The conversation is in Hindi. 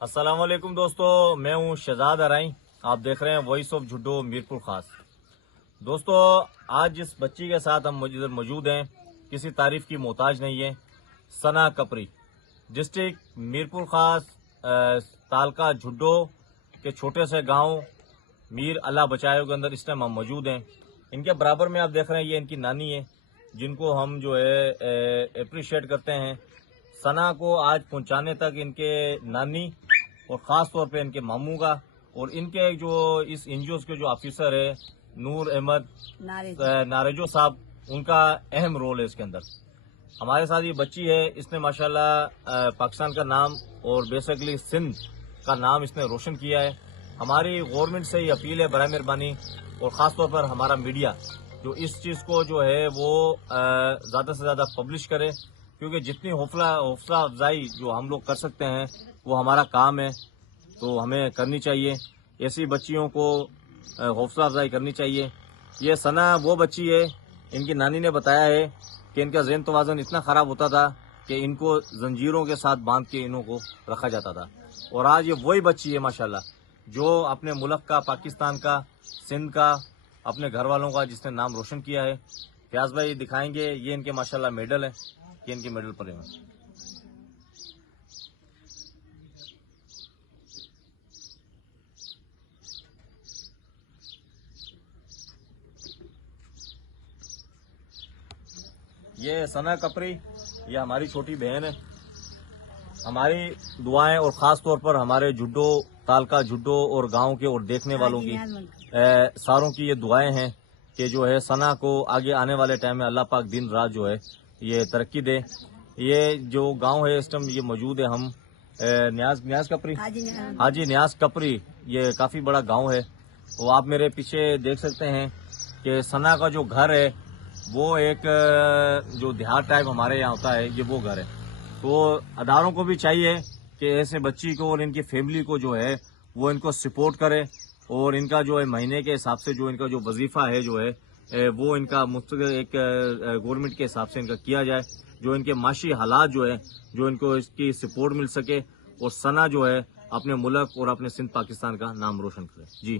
अस्सलामुअलैकुम दोस्तों, मैं हूं शहजाद अराई। आप देख रहे हैं वॉइस ऑफ झुड्डो मीरपुर खास। दोस्तों, आज जिस बच्ची के साथ हम इधर मौजूद हैं किसी तारीफ की मोहताज नहीं है। सना कपरी, डिस्ट्रिक्ट मीरपुर खास, तालका झुड्डो के छोटे से गांव मीर अल्लाह बचायो के अंदर इस टाइम हम मौजूद हैं। इनके बराबर में आप देख रहे हैं ये इनकी नानी है, जिनको हम जो है अप्रिशिएट करते हैं। सना को आज पहुंचाने तक इनके नानी और ख़ास तौर पे इनके मामू का और इनके जो इस एनजीओ के जो ऑफिसर है नूर अहमद नारेजो साहब, उनका अहम रोल है इसके अंदर। हमारे साथ ये बच्ची है, इसने माशाल्लाह पाकिस्तान का नाम और बेसिकली सिंध का नाम इसने रोशन किया है। हमारी गवर्नमेंट से ये अपील है बराए मेहरबानी और ख़ास तौर पर हमारा मीडिया जो इस चीज़ को जो है वो ज़्यादा से ज़्यादा पब्लिश करे, क्योंकि जितनी हौसला अफजाई जो हम लोग कर सकते हैं वो हमारा काम है, तो हमें करनी चाहिए। ऐसी बच्चियों को हौसला अफजाई करनी चाहिए। ये सना वो बच्ची है, इनकी नानी ने बताया है कि इनका ज़हन तवाज़ुन इतना ख़राब होता था कि इनको जंजीरों के साथ बांध के इन्हों को रखा जाता था। और आज ये वही बच्ची है माशाल्लाह जो अपने मुल्क का, पाकिस्तान का, सिंध का, अपने घर वालों का जिसने नाम रोशन किया है। फयाज भाई दिखाएंगे, ये इनके माशाल्लाह मेडल है, ये इनके मेडल पड़े हैं। ये सना कपरी, ये हमारी छोटी बहन है। हमारी दुआएं और खास तौर पर हमारे झुड्डो, तालका झुड्डो और गांव के और देखने वालों की सारों की ये दुआएं हैं कि जो है सना को आगे आने वाले टाइम में अल्लाह पाक दिन रात जो है ये तरक्की दे। ये जो गांव है इस टाइम ये मौजूद है, हम न्याज कपरी, हाजी न्याज कपरी, ये काफी बड़ा गांव है। वो आप मेरे पीछे देख सकते हैं कि सना का जो घर है वो एक जो देहात टाइप हमारे यहाँ होता है, ये वो घर है। तो अदारों को भी चाहिए कि ऐसे बच्ची को और इनकी फैमिली को जो है वो इनको सपोर्ट करे और इनका जो है महीने के हिसाब से जो इनका जो वजीफा है जो है वो इनका मुस्तकिल एक गवर्नमेंट के हिसाब से इनका किया जाए, जो इनके माशी हालात जो है जो इनको इसकी सपोर्ट मिल सके और सना जो है अपने मुल्क और अपने सिंध पाकिस्तान का नाम रोशन करे। जी।